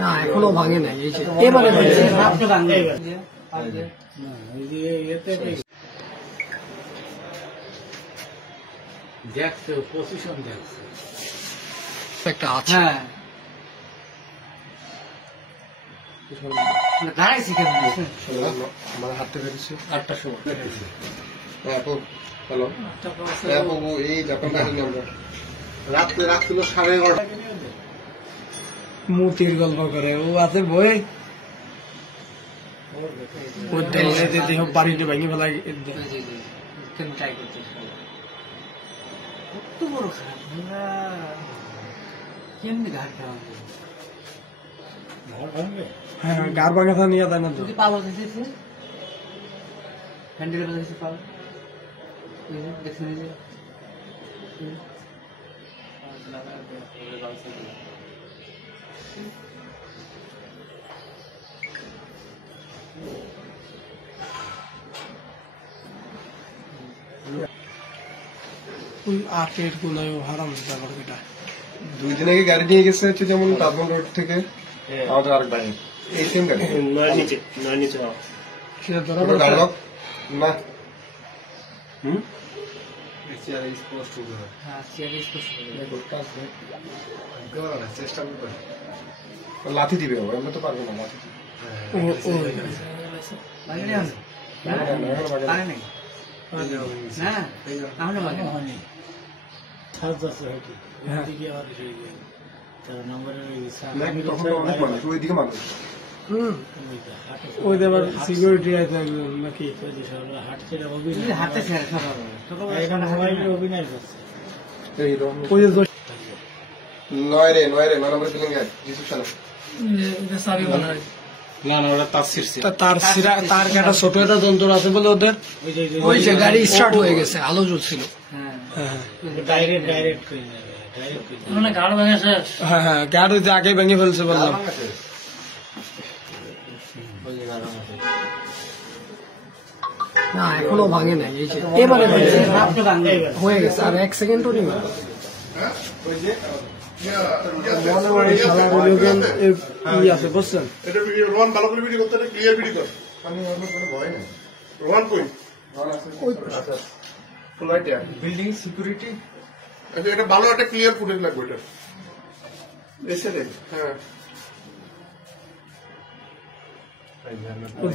না এখনো ভাঙে নাই, এই যে এবারে দেখছে পজিশন দেখছে একটা আছে। দাঁড়াইছি কেন আমার হাঁটতে পেরেছি 8টার সময় হ্যালো বাবু, এই ব্যাপার কাহিনী আমরা রাত্রে রাখছিল 11:30 মূর্তির গল্প করে ও আছে বই বাড়িতে ভেঙে ফেলাই কেন ট্রাই করতে কত বড় খারাপ আমরা কেমনি ঘাট ভাঙবে ঘর ভাঙবে? হ্যাঁ গার ভাঙা নিয়ে যায় না তো। যদি পাওয়া যাচ্ছে হ্যান্ডেলের কাছে পাওয়া দেখছেন এই যে আটের গুনায় হারাম ব্যাপার এটা। 2 দিন আগে গাড়ি নিয়ে গেছে হচ্ছে যেমন তাজমহল রোড থেকে আমাদের আরেক ভাই এই সেম গাড়ি সেটা ধরা ওটা গাড়ি লোক না চেষ্টা করবে লাথি দিবে আমরা তো পারবো না লাথি ওইদিকে মানুষ ওই আবার সিকিউরিটি আছে একজন নাকি অভিনয় করছে ওই যে নয় রে 9 নম্বর বিল্ডিং এর রিসেপশনে না না ওরা তার ছিড়ছে তার কাটা ছোট একটা যন্ত্র আছে বলে ওদের ওই যে গাড়ি স্টার্ট হয়ে গেছে, আলো জ্বলছিল। হ্যাঁ হ্যাঁ গাড়ি যে আগে ভেঙে ফেলছে বললাম। না এখনো ভাঙে নাই, এই যে এবারে হয়ে গেছে, আর 1 সেকেন্ডও নেই। আছে বুঝছেন বিল্ডিং সিকিউরিটি এটা ভালো একটা ক্লিয়ার ফুটেজ লাগবে এটা এসে দেখ। হ্যাঁ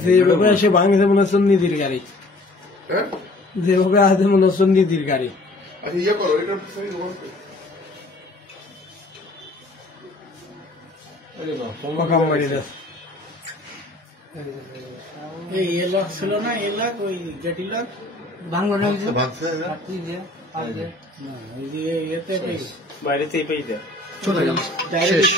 যেভাবে এসে ভাঙেছে মনে হচ্ছে নিধির গাড়ি, যেভাবে আছে মনে হচ্ছে নিধির গাড়ি। আচ্ছা ইয়ে করো এটা ছিল না এলাক ওই গেটি লাখ ভাঙলো না চলে গেল। ডাইরেক্ট